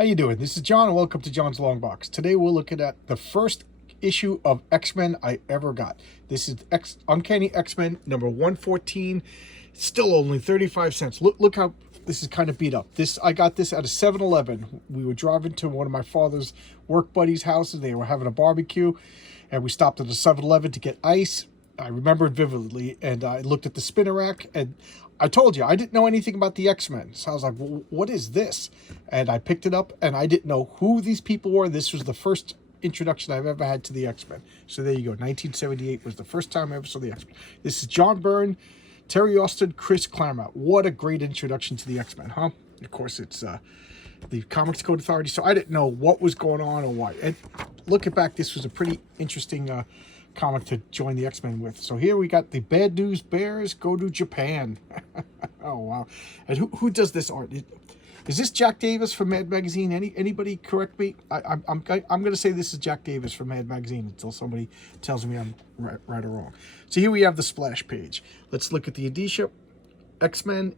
How you doing? This is John, and welcome to John's Long Box. Today we're looking at the first issue of X Men I ever got. This is Uncanny X Men number 114. Still only 35 cents. Look how this is kind of beat up. I got this at a 7-Eleven. We were driving to one of my father's work buddies' houses. They were having a barbecue, and we stopped at a 7-Eleven to get ice. I remember it vividly, and I looked at the spinner rack, and I told you I didn't know anything about the X-Men, so I was like, well, what is this? And I picked it up, and I didn't know who these people were. This was the first introduction I've ever had to the X-Men. So there you go. 1978 was the first time I ever saw the X-Men. This is John Byrne, Terry Austin, Chris Claremont. What a great introduction to the X-Men, huh? Of course, it's the Comics Code Authority, so I didn't know what was going on or why. And looking back, this was a pretty interesting comic to join the X-Men with. So here we got the Bad News Bears go to Japan. Oh wow! And who does this art? Is this Jack Davis from Mad Magazine? Anybody correct me? I'm going to say this is Jack Davis from Mad Magazine until somebody tells me I'm right or wrong. So here we have the splash page. Let's look at the indicia. X-Men.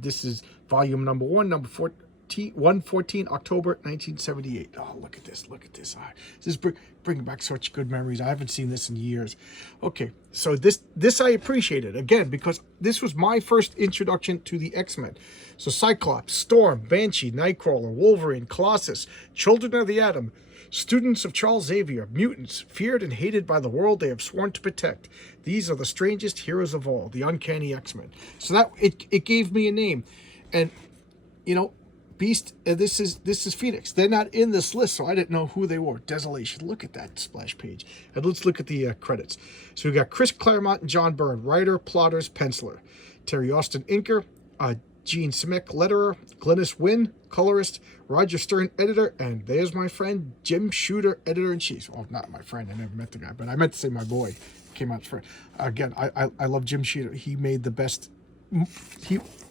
This is volume number 1, number 114, October 1978. Oh, look at this. Look at this. This is bringing back such good memories. I haven't seen this in years. Okay, so this I appreciated, again, because this was my first introduction to the X-Men. So Cyclops, Storm, Banshee, Nightcrawler, Wolverine, Colossus, Children of the Atom, students of Charles Xavier, mutants, feared and hated by the world they have sworn to protect. These are the strangest heroes of all, the Uncanny X Men. So that it gave me a name. And, you know, Beast, this is Phoenix. They're not in this list, so I didn't know who they were. Desolation. Look at that splash page. And let's look at the credits. So we got Chris Claremont and John Byrne, writer, plotters, penciler. Terry Austin, inker. Gene Simic, letterer. Glynis Wynn, colorist. Roger Stern, editor. And there's my friend Jim Shooter, editor-in-chief. Well, not my friend. I never met the guy, but I meant to say my boy. Came out for again. I love Jim Shooter. He made the best.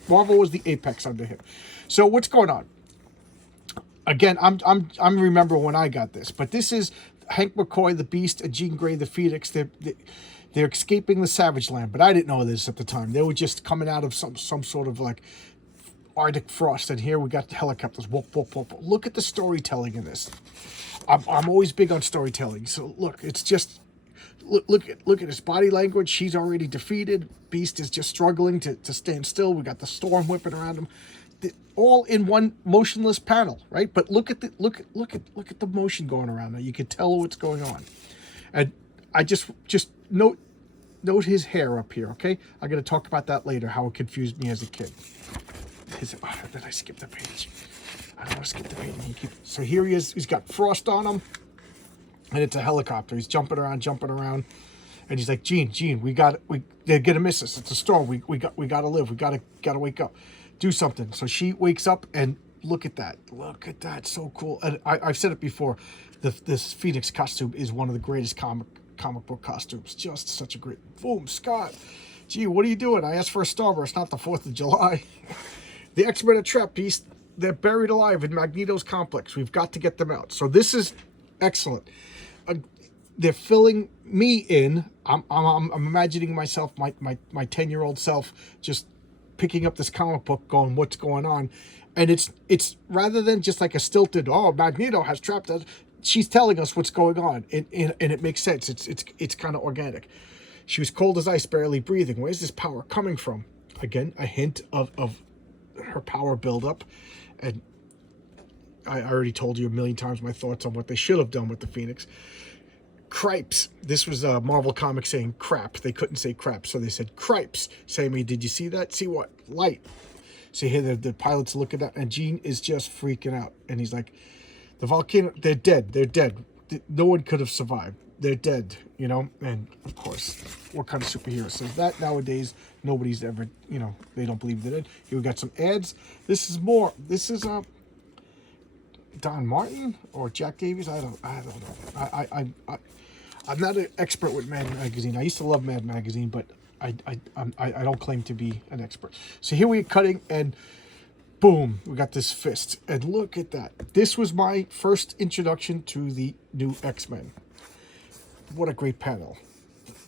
Marvel was the apex under him. So what's going on? Again, I'm remember when I got this, but this is Hank McCoy, the Beast, and Jean Grey, the Phoenix. They're escaping the Savage Land, but I didn't know this at the time. They were just coming out of some sort of like Arctic frost, and here we got the helicopters. Whoop, whoop, whoop. Look at the storytelling in this. I'm always big on storytelling. So look, it's just. Look at his body language. She's already defeated. Beast is just struggling to stand still. We got the storm whipping around him, all in one motionless panel, right? But look at the motion going around there. You can tell what's going on, and I just note his hair up here. Okay, I'm gonna talk about that later. How it confused me as a kid. Did I skip the page? I don't want to skip the page. So here he is. He's got frost on him. And it's a helicopter. He's jumping around, and he's like, "Gene, they're gonna miss us. It's a storm. We gotta live. We gotta wake up, do something." So she wakes up, and look at that, so cool. And I've said it before, this Phoenix costume is one of the greatest comic book costumes. Just such a great boom, Scott. Gee, what are you doing? I asked for a Starburst, not the 4th of July. The X-Men are trapped, Beast. They're buried alive in Magneto's complex. We've got to get them out. So this is excellent. They're filling me in. I'm imagining myself, my 10-year-old self, just picking up this comic book, going, "What's going on?" And it's rather than just like a stilted, "Oh, Magneto has trapped us." She's telling us what's going on, and it makes sense. It's kind of organic. She was cold as ice, barely breathing. Where's this power coming from? Again, a hint of her power buildup, and I already told you a million times my thoughts on what they should have done with the Phoenix. Cripes. This was Marvel Comics saying crap. They couldn't say crap, so they said cripes. Sammy, did you see that? See what? Light. So here the pilot's looking at, and Gene is just freaking out. And he's like, the volcano, they're dead. They're dead. No one could have survived. They're dead, you know? And, of course, what kind of superhero says that nowadays? Nobody's ever, they don't believe they're dead. Here we got some ads. This is more. This is Don Martin or Jack Davies. I don't know. I'm not an expert with Mad Magazine. I used to love Mad Magazine, but I don't claim to be an expert. So here we're cutting, and boom, we got this fist. And look at that. This was my first introduction to the new X-Men. What a great panel.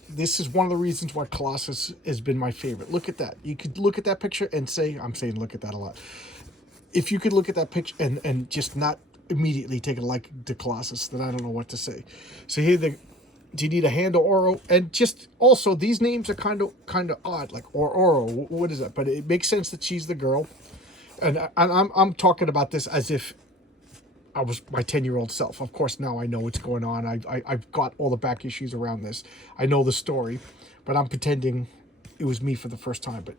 This is one of the reasons why Colossus has been my favorite. Look at that. You could look at that picture and say, I'm saying look at that a lot. if you could look at that picture and just not immediately take a liking to Colossus, then I don't know what to say. So here do you need a hand or Oro? And just also these names are kind of odd, like Oro. What is that? But it makes sense that she's the girl. And I'm talking about this as if I was my 10-year-old self. Of course, now I know what's going on. I've got all the back issues around this. I know the story, but I'm pretending it was me for the first time. But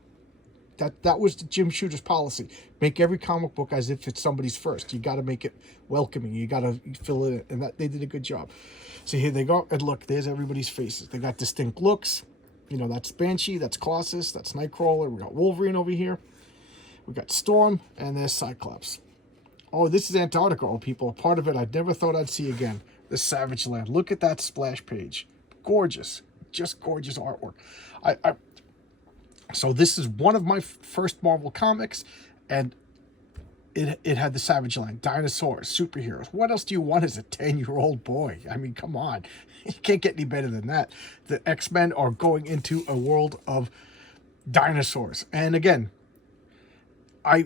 that was the Jim Shooter's policy. Make every comic book as if it's somebody's first. You got to make it welcoming. You got to fill it in, and that they did a good job. So here they go, and look, there's everybody's faces. They got distinct looks. You know, that's Banshee, that's Colossus, that's Nightcrawler. We got Wolverine over here. We got Storm, and there's Cyclops. Oh, this is Antarctica, oh, people. A part of it I never thought I'd see again. The Savage Land. Look at that splash page. Gorgeous. Just gorgeous artwork. So this is one of my first Marvel comics, and it had the Savage Land, dinosaurs, superheroes. What else do you want as a 10-year-old boy? I mean, come on. You can't get any better than that. The X-Men are going into a world of dinosaurs. And again,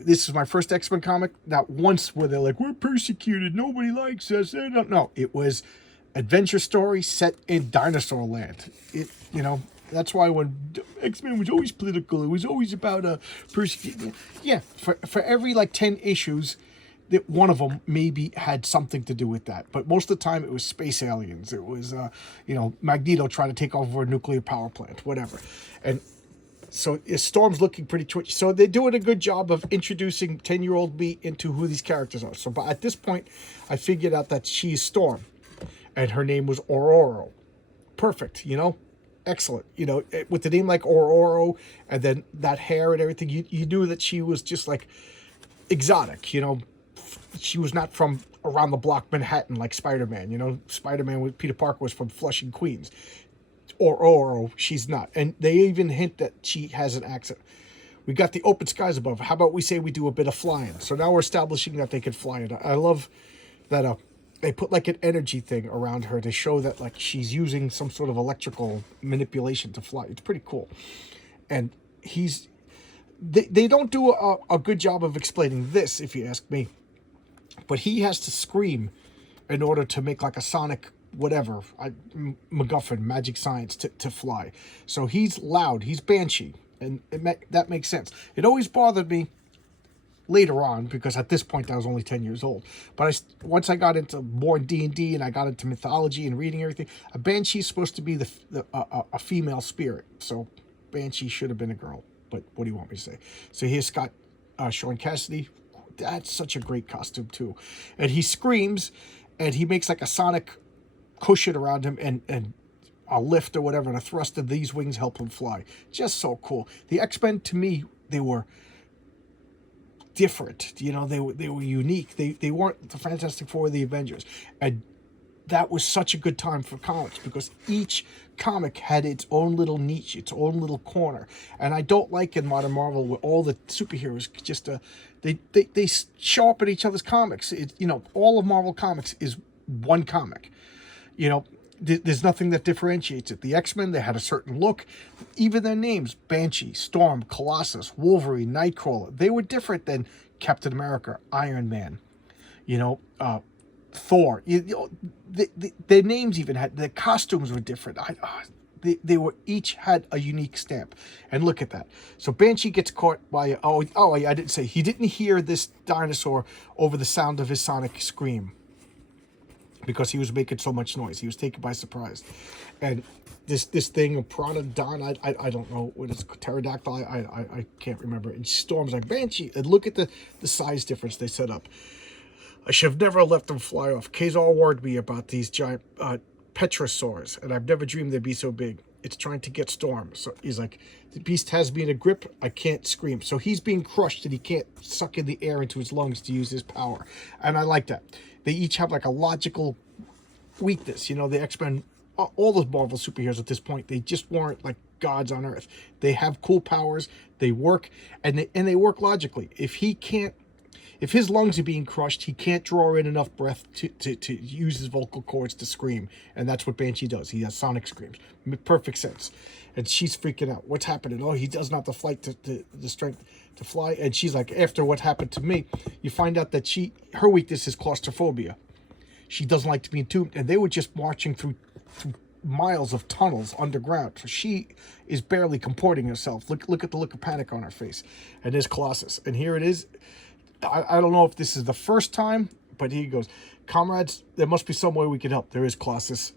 this is my first X-Men comic. Not once were they like, we're persecuted, nobody likes us. They don't know. It was adventure story set in dinosaur land. That's why when X-Men was always political, it was always about persecution. Yeah, for every like 10 issues, that one of them maybe had something to do with that. But most of the time, it was space aliens. It was Magneto trying to take over a nuclear power plant, whatever. And so Storm's looking pretty twitchy. So they're doing a good job of introducing 10-year-old me into who these characters are. So but at this point, I figured out that she's Storm, and her name was Ororo. Perfect, excellent. With the name like Ororo, and then that hair and everything, you knew that she was just like exotic. She was not from around the block Manhattan like Spider-Man. Spider-Man with Peter Parker was from Flushing, Queens. Ororo, she's not. And they even hint that she has an accent. We got the open skies above. How about we say we do a bit of flying? So now we're establishing that they can fly. And I love that they put like an energy thing around her to show that like she's using some sort of electrical manipulation to fly. It's pretty cool. And they don't do a good job of explaining this, if you ask me. But he has to scream in order to make like a sonic whatever, MacGuffin, magic science to fly. So he's loud, he's Banshee, and that makes sense. It always bothered me later on, because at this point I was only 10 years old. But once I got into more D&D and I got into mythology and reading everything, a Banshee is supposed to be a female spirit. So Banshee should have been a girl. But what do you want me to say? So here's Scott Sean Cassidy. That's such a great costume too. And he screams, and he makes like a sonic cushion around him, and a lift or whatever, and a thrust of these wings help him fly. Just so cool. The X-Men, to me, they were different. They were unique. They weren't the Fantastic Four or the Avengers. And that was such a good time for comics, because each comic had its own little niche, its own little corner. And I don't like in modern Marvel where all the superheroes just they show up in each other's comics. All of Marvel Comics is one comic. There's nothing that differentiates it. The X-Men, they had a certain look. Even their names, Banshee, Storm, Colossus, Wolverine, Nightcrawler, they were different than Captain America, Iron Man, Thor. Their names even had, their costumes were different. They were each had a unique stamp. And look at that. So Banshee gets caught by, I didn't say, he didn't hear this dinosaur over the sound of his sonic scream, because he was making so much noise. He was taken by surprise. And this thing, a Pteranodon, I don't know what it's, pterodactyl, I can't remember. And Storm's like, Banshee. And look at the size difference they set up. I should have never let them fly off. Kazar warned me about these giant petrosaurs, and I've never dreamed they'd be so big. It's trying to get Storm. So he's like, the beast has me in a grip. I can't scream. So he's being crushed, and he can't suck in the air into his lungs to use his power. And I like that. They each have like a logical weakness. The X-Men, all those Marvel superheroes at this point, they just weren't like gods on Earth. They have cool powers. They work, and they work logically. If if his lungs are being crushed, he can't draw in enough breath to use his vocal cords to scream. And that's what Banshee does. He has sonic screams. Perfect sense. And she's freaking out. What's happening? Oh, he doesn't have the the strength to fly. And she's like, after what happened to me, you find out that her weakness is claustrophobia. She doesn't like to be entombed. And they were just marching through miles of tunnels underground. So she is barely comporting herself. Look at the look of panic on her face. And there's Colossus. And here it is. I don't know if this is the first time, but here he goes. Comrades, there must be some way we can help. There is, Colossus.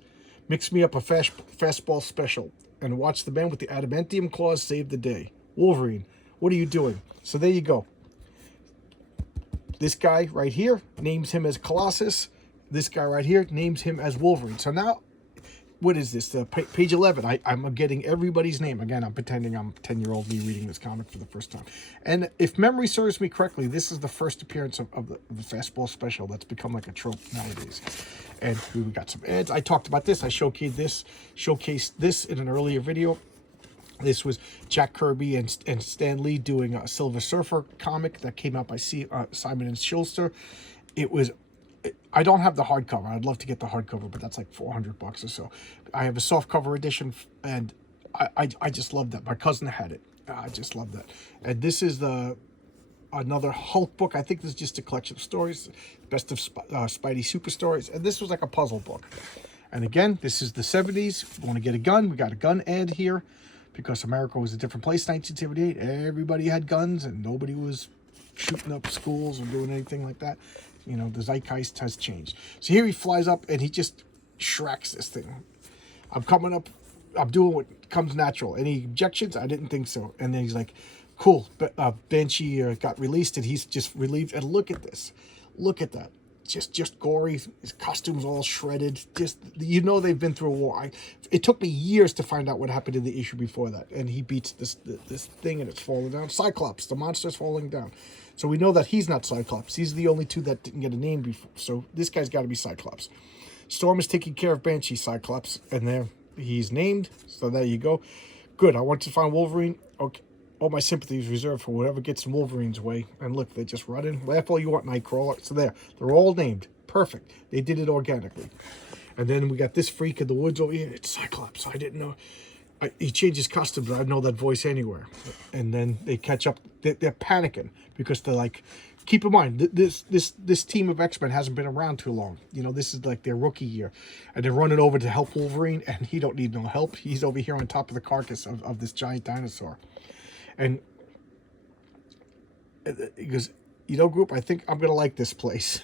Mix me up a fastball special and watch the man with the adamantium claws save the day. Wolverine, what are you doing? So there you go. This guy right here names him as Colossus. This guy right here names him as Wolverine. So now, what is this? Page 11. I'm getting everybody's name. Again, I'm pretending I'm 10-year-old me reading this comic for the first time. And if memory serves me correctly, this is the first appearance of the fastball special that's become like a trope nowadays. And we got some ads. I talked about this. I showcased this in an earlier video. This was Jack Kirby and Stan Lee doing a Silver Surfer comic that came out by Simon and Schuster. It was... I don't have the hardcover. I'd love to get the hardcover, but that's like $400 or so. I have a softcover edition, and I just love that. My cousin had it. I just love that. And this is another Hulk book. I think this is just a collection of stories, best of Spidey super stories. And this was like a puzzle book. And again, this is the 70s. We want to get a gun. We got a gun ad here because America was a different place. 1978. Everybody had guns, and nobody was shooting up schools or doing anything like that. You know, the zeitgeist has changed. So here he flies up and he just shracks this thing. I'm coming up. I'm doing what comes natural. Any objections? I didn't think so. And then he's like, cool. But Banshee got released and he's just relieved. And look at this. Look at that. Just gory. His costume's all shredded. Just, you know, they've been through a war. It took me years to find out what happened in the issue before that. And he beats this thing and it's falling down. Cyclops, the monster's falling down. So we know that he's not Cyclops. He's the only two that didn't get a name before. So this guy's got to be Cyclops. Storm is taking care of Banshee, Cyclops. And there he's named. So there you go. Good. I want to find Wolverine. Okay. All my sympathy is reserved for whatever gets in Wolverine's way. And look, they're just running. Laugh all you want, Nightcrawler. So there. They're all named. Perfect. They did it organically. And then we got this freak in the woods over here. It's Cyclops. I didn't know. He changes costumes. I know that voice anywhere. And then they catch up. They're panicking because they're like, keep in mind, this team of X-Men hasn't been around too long. You know, this is like their rookie year. And they're running over to help Wolverine, and he don't need no help. He's over here on top of the carcass of this giant dinosaur. And he goes, you know, group, I think I'm going to like this place.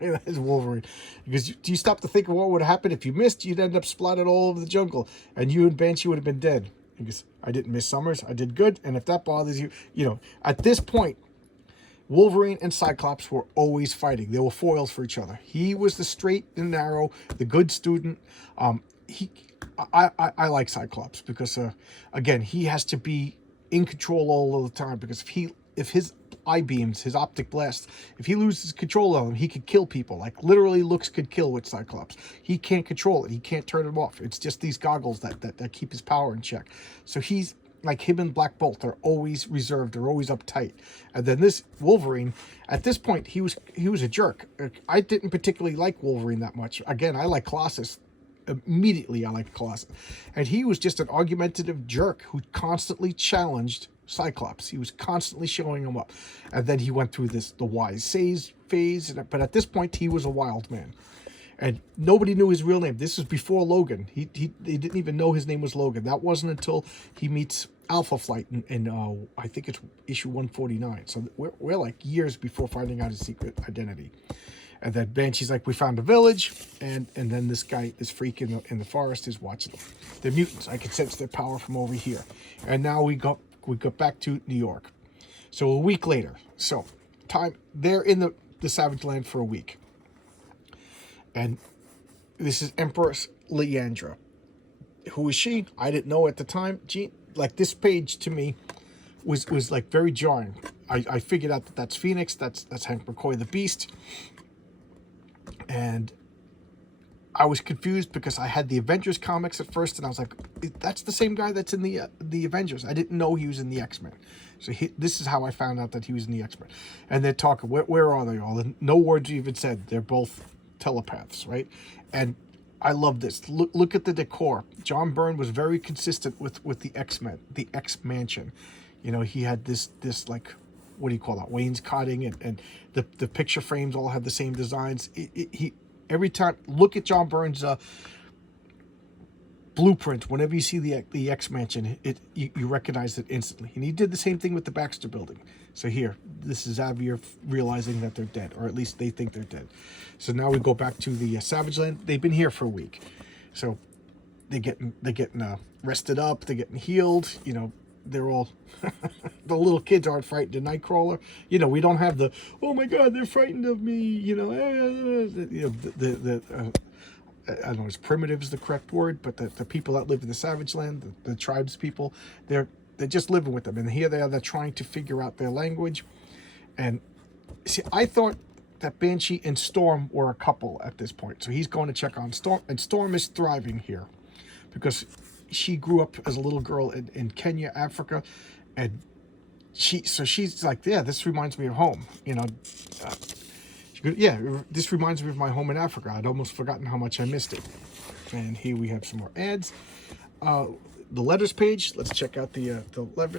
That is Wolverine. Because do you stop to think of what would happen if you missed? You'd end up splattered all over the jungle. And you and Banshee would have been dead. He goes, I didn't miss Summers. I did good. And if that bothers you, you know, at this point, Wolverine and Cyclops were always fighting. They were foils for each other. He was the straight and narrow, the good student. I like Cyclops because, again, he has to be in control all of the time. Because if his eye beams, his optic blast, if he loses control of them, he could kill people. Like literally looks could kill with Cyclops. He can't control it. He can't turn it off. It's just these goggles that keep his power in check. So he's like him and Black Bolt. They're always reserved. They're always uptight. And then this Wolverine, at this point, he was a jerk. I didn't particularly like Wolverine that much. Again, I like Colossus. Immediately I liked Colossus. And he was just an argumentative jerk who constantly challenged Cyclops. He was constantly showing him up. And then he went through the wise says phase. But at this point, he was a wild man. And nobody knew his real name. This was before Logan. They didn't even know his name was Logan. That wasn't until he meets Alpha Flight in I think it's issue 149. So we're like years before finding out his secret identity. And then Banshee's like, we found a village, and then this freak in the forest is watching them. They're mutants. I can sense their power from over here. And now we go back to New York. So a week later. So they're in the Savage Land for a week. And this is Empress Leandra. Who is she? I didn't know at the time. Like this page to me was like very jarring. I figured out that that's Phoenix. That's Hank McCoy the Beast. And I was confused because I had the Avengers comics at first, and I was like, that's the same guy that's in the Avengers. I didn't know he was in the X-Men. So this is how I found out that he was in the X-Men. And they're talking, where are they all? And no words even said. They're both telepaths, right? And I love this. Look at the decor. John Byrne was very consistent with the X-Men, the X-Mansion. You know, he had this like, what do you call that? Wainscoting, and the picture frames all had the same designs. He every time, look at John Byrne's blueprint. Whenever you see the X Mansion, you recognize it instantly. And he did the same thing with the Baxter Building. So here, this is Xavier realizing that they're dead, or at least they think they're dead. So now we go back to the Savage Land. They've been here for a week, so they're getting rested up. They're getting healed. You know, they're all the little kids aren't frightened of Nightcrawler. You know, we don't have the, oh my God, they're frightened of me. You know, I don't know if primitive is the correct word, but the people that live in the Savage Land, the tribes people, they're just living with them. And here they are, they're trying to figure out their language. And see, I thought that Banshee and Storm were a couple at this point. So he's going to check on Storm, and Storm is thriving here because she grew up as a little girl in Kenya, Africa, and she's like, yeah, this reminds me of home. You know, yeah, this reminds me of my home in Africa. I'd almost forgotten how much I missed it. And here we have some more ads. The letters page. Let's check out the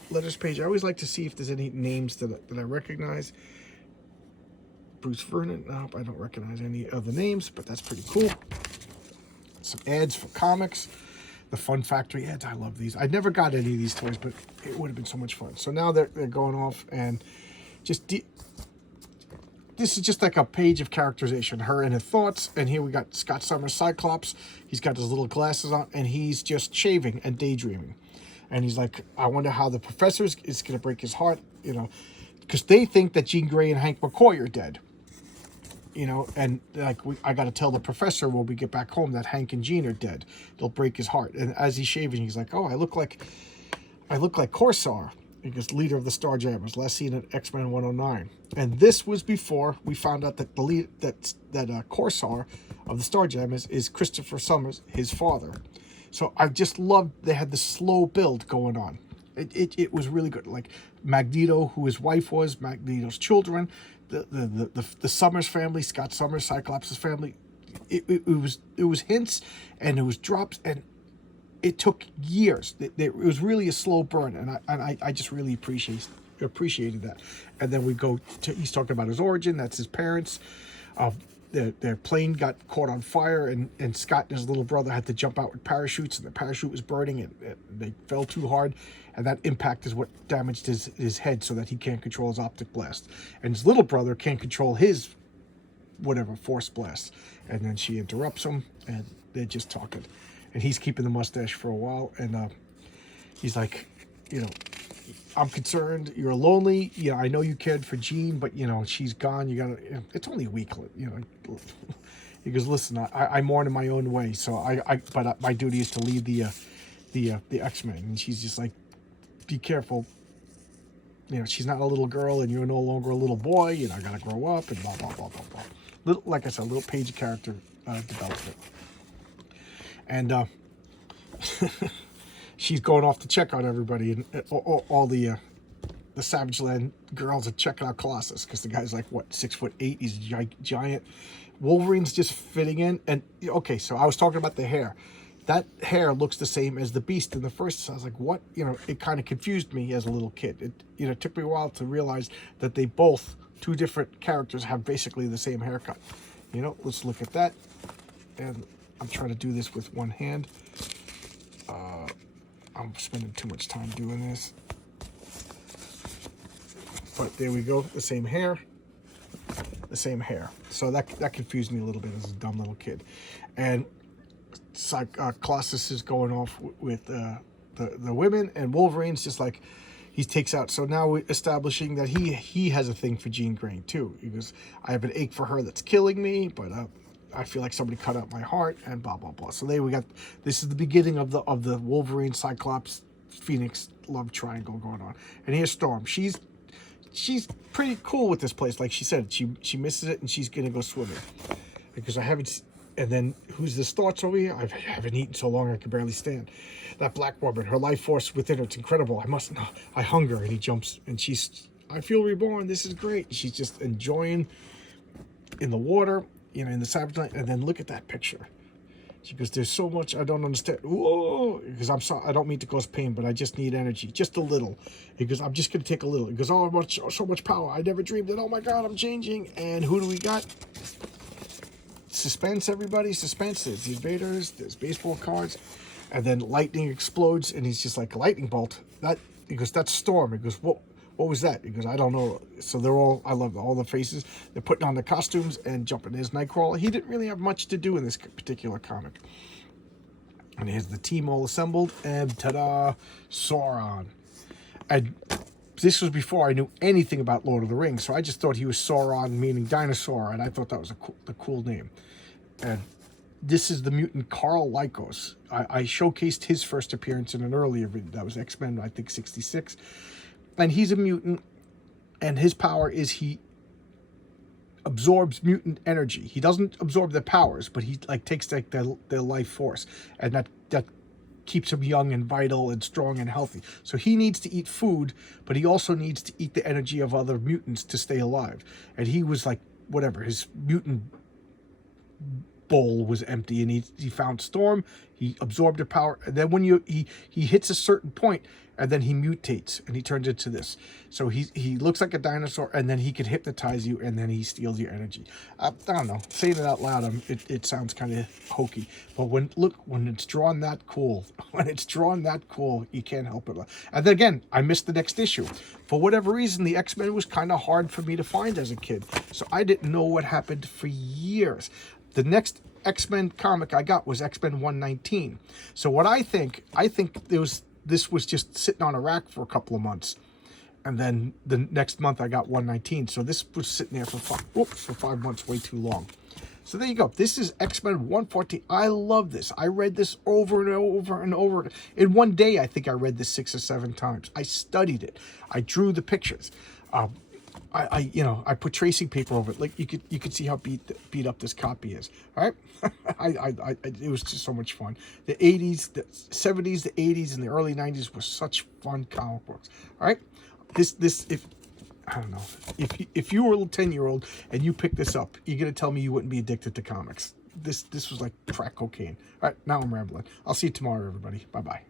letters page. I always like to see if there's any names that I recognize. Bruce Vernon. Nope, I don't recognize any other names, but that's pretty cool. Some ads for comics. The Fun Factory ads. I love these. I never got any of these toys, but it would have been so much fun. So now they're going off, and just this is just like a page of characterization. Her and her thoughts. And here we got Scott Summers Cyclops. He's got his little glasses on, and he's just shaving and daydreaming. And he's like, I wonder how the professor is going to break his heart, you know, because they think that Jean Grey and Hank McCoy are dead. You know, and like, I got to tell the professor when we get back home that Hank and Jean are dead. They'll break his heart. And as he's shaving, he's like, oh, I look like Corsair, because leader of the Starjammers, last seen at X-Men 109. And this was before we found out that the lead that Corsair of the Starjammers is Christopher Summers, his father. So I just loved they had the slow build going on. It was really good. Like Magneto, who his wife was, Magneto's children, the Summers family, Scott Summers, Cyclops' family. It was hints, and it was drops, and it took years. It was really a slow burn, and I just really appreciated that. And then we go to, he's talking about his origin. That's his parents. Their plane got caught on fire, and Scott and his little brother had to jump out with parachutes, and the parachute was burning, and they fell too hard, and that impact is what damaged his head so that he can't control his optic blast. And his little brother can't control his whatever force blast. And then she interrupts him, and they're just talking. And he's keeping the mustache for a while, and he's like, you know, I'm concerned. You're lonely. You know, I know you cared for Jean, but you know she's gone. You gotta. It's only a week. You know, he goes, listen, I mourn in my own way. So but my duty is to lead the X-Men. And she's just like, be careful. You know, she's not a little girl, and you're no longer a little boy. You know, I gotta grow up, and blah blah blah blah blah. Little, like I said, a little page of character development, and she's going off to check on everybody, and all the Savage Land girls are checking out Colossus because the guy's like, what, 6'8"? He's giant. Wolverine's just fitting in, and okay, so I was talking about the hair. That hair looks the same as the Beast in the first. So I was like, what? You know, it kind of confused me as a little kid. It took me a while to realize that they both, two different characters, have basically the same haircut. You know, let's look at that. And I'm trying to do this with one hand. I'm spending too much time doing this. But there we go, the same hair. The same hair. So that confused me a little bit as a dumb little kid. And Colossus is going off with the women, and Wolverine's just like, he takes out. So now we're establishing that he has a thing for Jean Grey too. He goes, I have an ache for her that's killing me, but I feel like somebody cut out my heart, and blah blah blah. So there we got. This is the beginning of the Wolverine, Cyclops, Phoenix love triangle going on. And here's Storm. She's pretty cool with this place. Like she said, she misses it, and she's gonna go swimming because I haven't. And then who's this thoughts over here? I haven't eaten so long I can barely stand. That black woman, her life force within her, it's incredible. I hunger. And he jumps, and I feel reborn. This is great. She's just enjoying in the water, in the sabotage. And then look at that picture. She goes, there's so much I don't understand. Whoa, because I'm sorry, I don't mean to cause pain, but I just need energy, just a little. He goes, I'm just going to take a little. He goes, oh, so much power. I never dreamed it. Oh my God, I'm changing. And who do we got? Suspense, everybody, suspense. There's the invaders, there's baseball cards, and then lightning explodes, and he's just like a lightning bolt. He goes, that's Storm. He goes, what was that? He goes, I don't know. So I love all the faces. They're putting on the costumes and jumping. There's Nightcrawler. He didn't really have much to do in this particular comic. And here's the team all assembled, and ta-da, Sauron. And this was before I knew anything about Lord of the Rings, so I just thought he was Sauron, meaning dinosaur, and I thought that was a cool name. And this is the mutant Carl Lycos. I showcased his first appearance in an earlier video. That was X Men, I think 66. And he's a mutant, and his power is he absorbs mutant energy. He doesn't absorb their powers, but he takes their life force, and that keeps him young and vital and strong and healthy. So he needs to eat food, but he also needs to eat the energy of other mutants to stay alive. And he was like, whatever, his mutant bowl was empty, and he found Storm. He absorbed her power, and then when he hits a certain point, and then he mutates and he turns into this. So he looks like a dinosaur, and then he can hypnotize you, and then he steals your energy. I don't know, saying it out loud, it sounds kind of hokey, but when it's drawn that cool, you can't help it. And then again, I missed the next issue for whatever reason. The X-Men was kind of hard for me to find as a kid, so I didn't know what happened for years. The next X-Men comic I got was X-Men 119. So what I think this was just sitting on a rack for a couple of months, and then the next month I got 119. So this was sitting there for 5 months, way too long. So there you go. This is X-Men 114. I love this. I read this over and over and over. In one day, I think I read this 6 or 7 times. I studied it. I drew the pictures. I put tracing paper over it. Like you could see how beat up this copy is. All right, it was just so much fun. The 80s, the 70s, the 80s, and the early 90s were such fun comic books. All right, if you were a 10-year-old and you picked this up, you're gonna tell me you wouldn't be addicted to comics. This was like crack cocaine. All right, now I'm rambling. I'll see you tomorrow, everybody. Bye bye.